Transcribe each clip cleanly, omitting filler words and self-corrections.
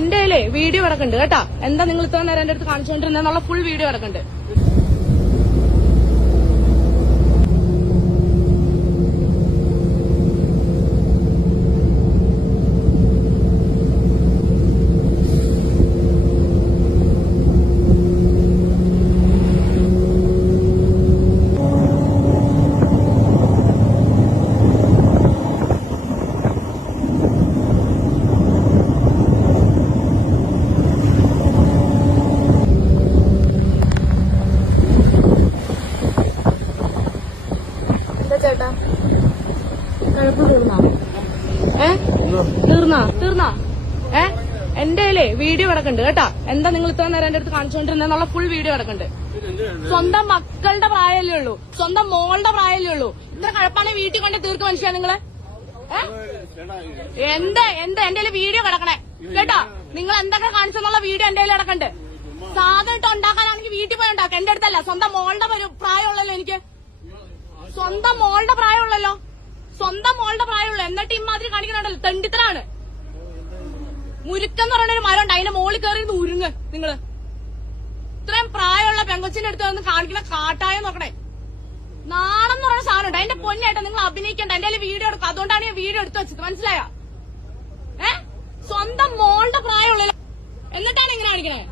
എന്റെ വീഡിയോ കിടക്കുന്നുണ്ട് കേട്ടാ. എന്താ നിങ്ങൾ ഇത്ര നേരം എന്റെ അടുത്ത് കാണിച്ചുകൊണ്ടിരുന്നുള്ള ഫുൾ വീഡിയോ കിടക്കുന്നുണ്ട്. ചേട്ടാ കഴപ്പ് തീർന്നാ എന്റെ വീഡിയോ കിടക്കുന്നുണ്ട് കേട്ടാ. എന്താ നിങ്ങൾ ഇത്ര നേരം എന്റെ അടുത്ത് കാണിച്ചുകൊണ്ടിരുന്നുള്ള ഫുൾ വീഡിയോ കിടക്കുന്നുണ്ട്. സ്വന്തം മക്കളുടെ പ്രായമല്ലേ ഉള്ളൂ, സ്വന്തം മോളുടെ പ്രായമല്ലേ ഉള്ളൂ. ഇത്ര കഴപ്പാണെങ്കിൽ വീട്ടിൽ കൊണ്ട് തീർക്ക് മനുഷ്യ നിങ്ങള്. എന്റെ വീഡിയോ കിടക്കണേ കേട്ടാ. നിങ്ങൾ എന്തൊക്കെ കാണിച്ചെന്നുള്ള വീഡിയോ എന്റെ കിടക്കണ്ട്. സാധനം ഇട്ട് ഉണ്ടാക്കാനാണെങ്കിൽ വീട്ടിൽ പോയി ഉണ്ടാക്കാം. എന്റെ അടുത്തല്ല, സ്വന്തം മോളുടെ പ്രായമുള്ളല്ലോ എനിക്ക്. സ്വന്തം മോളുടെ പ്രായമുള്ളല്ലോ, സ്വന്തം മോളുടെ പ്രായമുള്ളൂ. എന്നിട്ട് ഇമാതിരി കാണിക്കുന്നുണ്ടല്ലോ, തെണ്ടിത്തരാണ്. മുരുക്കെന്ന് പറഞ്ഞൊരു മരം ഉണ്ട്, അതിന്റെ മോളിൽ കയറി ഉരുങ്ങ് നിങ്ങള്. ഇത്രയും പ്രായമുള്ള പെങ്കൊച്ചിന്റെ അടുത്ത് വന്ന് കാണിക്കുന്ന കാട്ടായം നോക്കണേ. നാണം എന്ന് പറഞ്ഞ സാധനം ഉണ്ട്. അതിന്റെ പൊന്നായിട്ട് നിങ്ങൾ അഭിനയിക്കണ്ട. എന്റെ വീഡിയോ എടുക്കും, അതുകൊണ്ടാണ് ഞാൻ വീഡിയോ എടുത്തു വെച്ചത്. മനസ്സിലായ? സ്വന്തം മോളുടെ പ്രായമുള്ളല്ലോ, എന്നിട്ടാണ് ഇങ്ങനെ കാണിക്കണേ.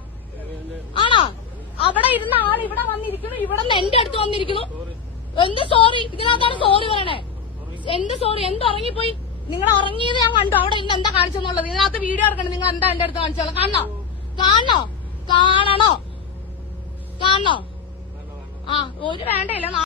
ആണോ? അവിടെ ഇരുന്ന ആൾ ഇവിടെ വന്നിരിക്കുന്നു, ഇവിടെ നിന്ന് എന്റെ അടുത്ത് വന്നിരിക്കുന്നു. എന്ത് സോറി? ഇതിനകത്താണ് സോറി പറയണേ. എന്ത് സോറി? എന്ത് ഉറങ്ങിപ്പോയി? നിങ്ങൾ ഉറങ്ങിയത് ഞാൻ കണ്ടു. അവിടെ ഇന്ന് എന്താ കാണിച്ചെന്നുള്ളത് ഇതിനകത്ത് വീഡിയോ എടുക്കണം. നിങ്ങൾ എന്താ എന്റെ അടുത്ത് കാണിച്ചോളാം. കാണണോ? കാണണോ? ഒരു വേണ്ടയില്ല.